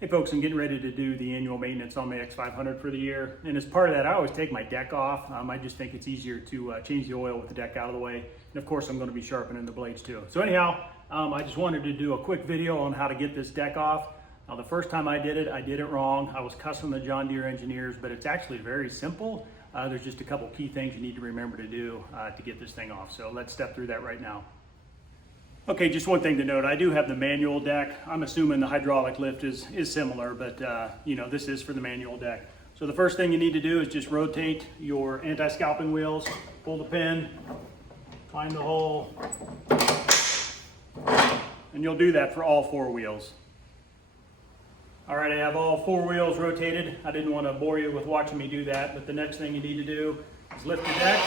Hey folks, I'm getting ready to do the annual maintenance on my X500 for the year. And as part of that, I always take my deck off. I just think it's easier to change the oil with the deck out of the way. And of course, I'm going to be sharpening the blades too. So anyhow, I just wanted to do a quick video on how to get this deck off. Now, the first time I did it wrong. I was cussing the John Deere engineers, but it's actually very simple. There's just a couple key things you need to remember to do to get this thing off. So let's step through that right now. Okay, just one thing to note, I do have the manual deck. I'm assuming the hydraulic lift is similar, but you know, this is for the manual deck. So the first thing you need to do is just rotate your anti-scalping wheels, pull the pin, find the hole, and you'll do that for all four wheels. All right, I have all four wheels rotated. I didn't want to bore you with watching me do that, but the next thing you need to do is lift the deck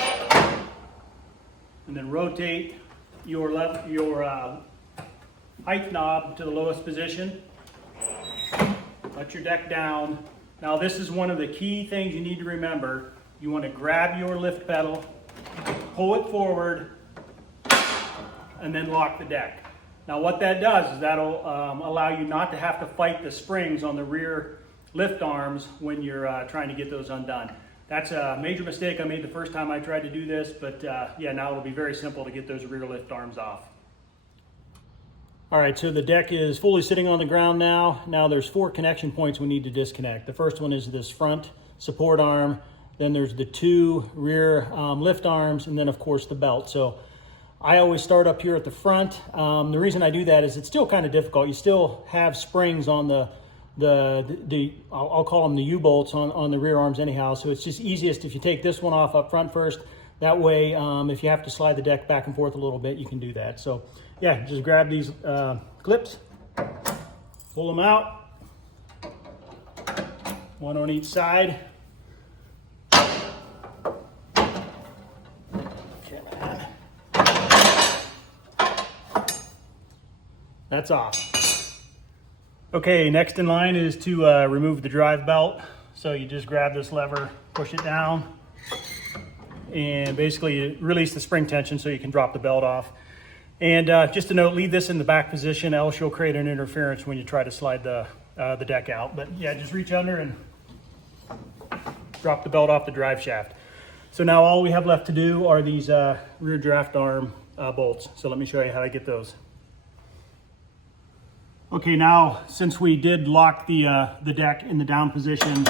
and then rotate your height knob to the lowest position. Let your deck down. Now this is one of the key things you need to remember. You want to grab your lift pedal, pull it forward, and then lock the deck. Now what that does is that'll allow you not to have to fight the springs on the rear lift arms when you're trying to get those undone. That's a major mistake I made the first time I tried to do this, but yeah, now it'll be very simple to get those rear lift arms off. All right, so the deck is fully sitting on the ground now. Now there's four connection points we need to disconnect. The first one is this front support arm, then there's the two rear lift arms, and then of course the belt. So I always start up here at the front. The reason I do that is it's still kind of difficult. You still have springs on I'll call them the U-bolts on the rear arms anyhow. So it's just easiest if you take this one off up front first. That way, if you have to slide the deck back and forth a little bit, you can do that. So yeah, just grab these clips, pull them out, one on each side. That's off. Okay, next in line is to remove the drive belt. So you just grab this lever, push it down, and basically release the spring tension so you can drop the belt off. And just a note, leave this in the back position, else you'll create an interference when you try to slide the deck out. But yeah, just reach under and drop the belt off the drive shaft. So now all we have left to do are these rear draft arm bolts. So let me show you how to get those. Okay, now since we did lock the deck in the down position,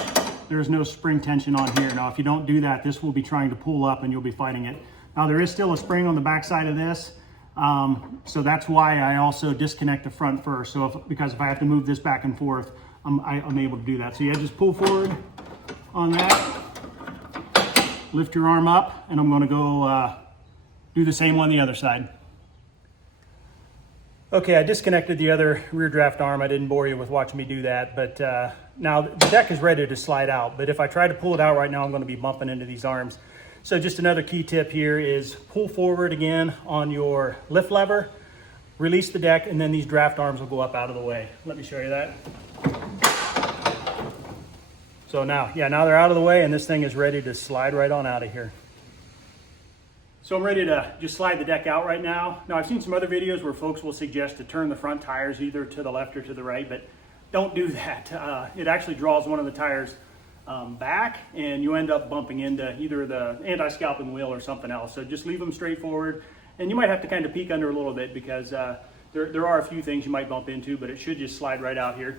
there's no spring tension on here. Now if you don't do that, this will be trying to pull up and you'll be fighting it. Now there is still a spring on the back side of this, so that's why I also disconnect the front first. So because if I have to move this back and forth, I'm able to do that. So yeah, just pull forward on that, lift your arm up, and I'm gonna go do the same on the other side. Okay, I disconnected the other rear draft arm. I didn't bore you with watching me do that, but now the deck is ready to slide out. But if I try to pull it out right now, I'm gonna be bumping into these arms. So just another key tip here is pull forward again on your lift lever, release the deck, and then these draft arms will go up out of the way. Let me show you that. So now they're out of the way and this thing is ready to slide right on out of here. So I'm ready to just slide the deck out right now. Now I've seen some other videos where folks will suggest to turn the front tires either to the left or to the right, but don't do that. It actually draws one of the tires back and you end up bumping into either the anti-scalping wheel or something else. So just leave them straight forward, and you might have to kind of peek under a little bit because there are a few things you might bump into, but it should just slide right out here.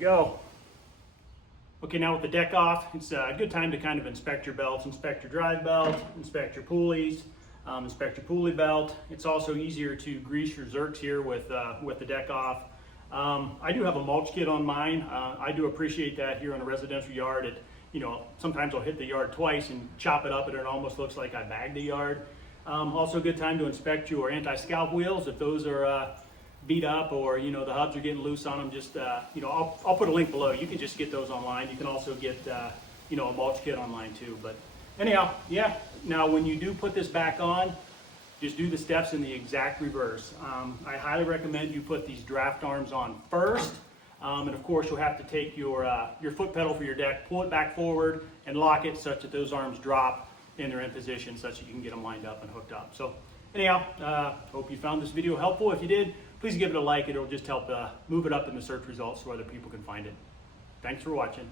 Go. Okay, now with the deck off, it's a good time to kind of inspect your belts, inspect your drive belt, inspect your pulleys, inspect your pulley belt. It's also easier to grease your zerks here with the deck off. I do have a mulch kit on mine. I do appreciate that here in a residential yard. Sometimes I'll hit the yard twice and chop it up and it almost looks like I bagged the yard. Also a good time to inspect your anti-scalp wheels if those are beat up or the hubs are getting loose on them. Just I'll put a link below. You can just get those online. You can also get a mulch kit online too. But anyhow, yeah, now when you do put this back on, just do the steps in the exact reverse. I highly recommend you put these draft arms on first, and of course you'll have to take your foot pedal for your deck, pull it back forward and lock it such that those arms drop and they're in position such that you can get them lined up and hooked up. So anyhow, hope you found this video helpful. If you did, please give it a like. It'll just help move it up in the search results so other people can find it. Thanks for watching.